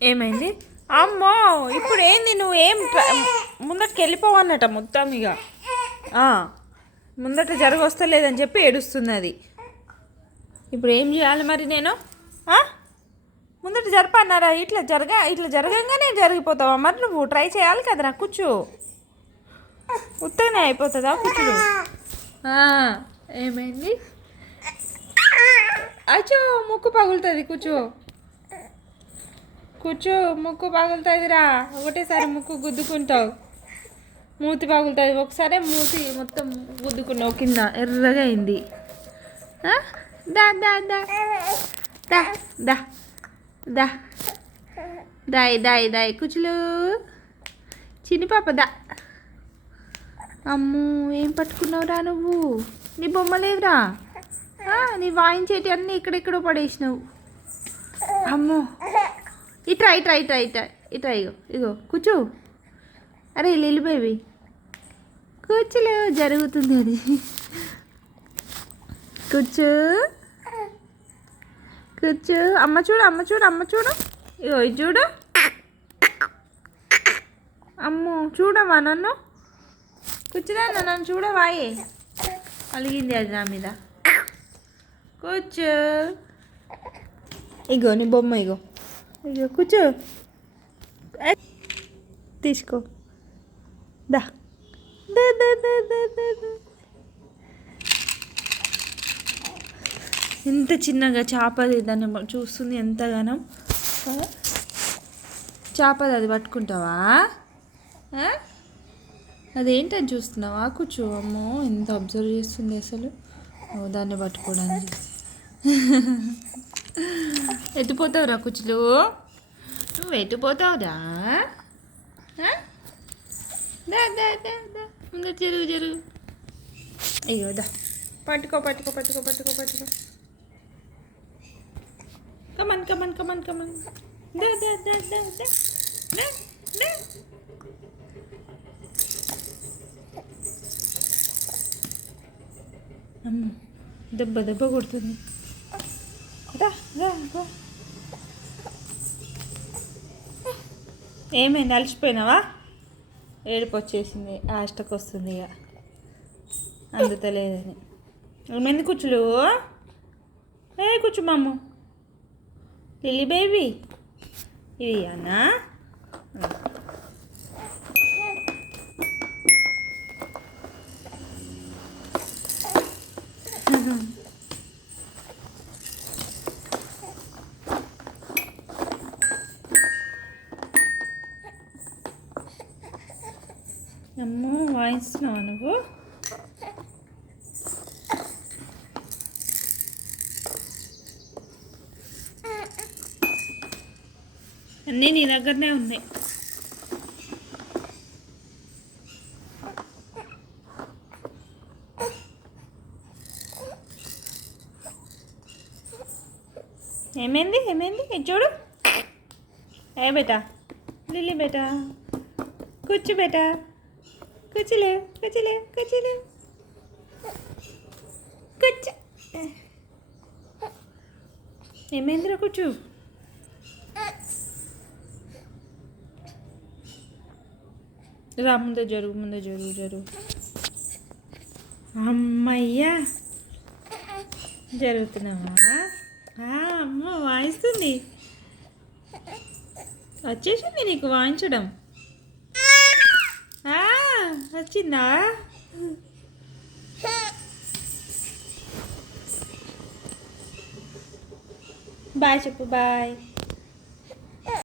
ఏమైంది? అమ్మో, ఇప్పుడు ఏంది? నువ్వు ఏం ముందటికి వెళ్ళిపోవన్నట మొత్తం ఇక ముందట జరగొస్తలేదని చెప్పి ఏడుస్తున్నది. ఇప్పుడు ఏం చేయాలి మరి నేను? ముందట జరపన్నారా? ఇట్లా జరగంగానే జరిగిపోతావా? మరి నువ్వు ట్రై చేయాలి కదరా. కూర్చో, ఉత్తగానే అయిపోతుందా కూర్చుడు? ఏమైంది? అచ్చో, ముక్కు పగులుతుంది. కూర్చో కూర్చో, ముక్కు పగులుతుందిరా. ఒకటేసారి ముక్కు గుద్దుకుంటావు, మూతి పగులుతుంది. ఒకసారి మూతి మొత్తం గుద్దుకున్నావు, కింద ఎర్రగా అయింది. దా దా దా దా దా దా దాయ్ దాయ్ దాయ్ కూర్చులు చిన్ని పాప దా. అమ్మో, ఏం పట్టుకున్నావురా నువ్వు? నీ బొమ్మ లేదురా. నీ వాయించేటి అన్నీ ఇక్కడెక్కడో పడేసినావు. అమ్మో, ఇట్రా ఇట్రా ఇట్రా ఇట్రా ఇట్రా. ఇగో ఇగో కూర్చో. అరే లిల్లు బేబీ కూర్చోలే, జరుగుతుంది అది. కూర్చో కూర్చో. అమ్మ చూడు, అమ్మ చూడు, అమ్మ చూడు. ఇగో ఇది చూడు. అమ్మో, చూడవా నన్ను? కూర్చురా, నన్ను చూడవాయే. అలిగింది అది నా మీద. కూర్చో. ఇగో నీ బొమ్మ. ఇగో ఇగో కూర్చో. తీసుకో. దా దా దా దా దా దా. ఎంత చిన్నగా చేపది, దాన్ని చూస్తుంది ఎంతగానో. చేపది, అది పట్టుకుంటావా? అదేంటని చూస్తున్నావా? కూర్చో. అమ్మో, ఎంత అబ్జర్వ్ చేస్తుంది అసలు. దాన్ని పట్టుకోవడానికి. ఎత్తిపోతావురా కూర్చులు? నువ్వు ఎత్తిపోతావురా? దా దా దా దా, ముందు జరుగు జరుగు. అయ్యో దా, పట్టుకో పట్టుకో పట్టుకో పట్టుకో పట్టుకో. Come on come on come on come on. దా దా దా దా దా దా దా. అమ్మ, దెబ్బ దెబ్బ కొడుతుంది. రా రా రా. ఏమైంది? అలసిపోయినావా? ఏడుపు వచ్చేసింది, ఆష్టకు వస్తుంది ఇక, అందుతలేదని. ఏమైంది కూర్చులు? కూర్చో మాము. లిల్లీ బేబీ ఇది అన్నా. అమ్మో, వాయిస్తున్నావా నువ్వు? అన్నీ నీ దగ్గరనే ఉన్నాయి. ఏమైంది? ఏమైంది? ఇది చూడు. ఏ బేటా, లిల్లీ బేటా, కూర్చో బేటా. కూర్చోలే కూర్చోలే కూర్చోలే కూర్చో. ఏమైందిరా? కూర్చో. రా, ముందు జరుగు, ముందు జరుగు జరుగు. అమ్మయ్యా, జరుగుతున్నావా? అమ్మ వాయిస్తుంది, వచ్చేసింది నీకు వాయించడం. వచ్చిందా? బాయ్ చెప్పు. బాయ్.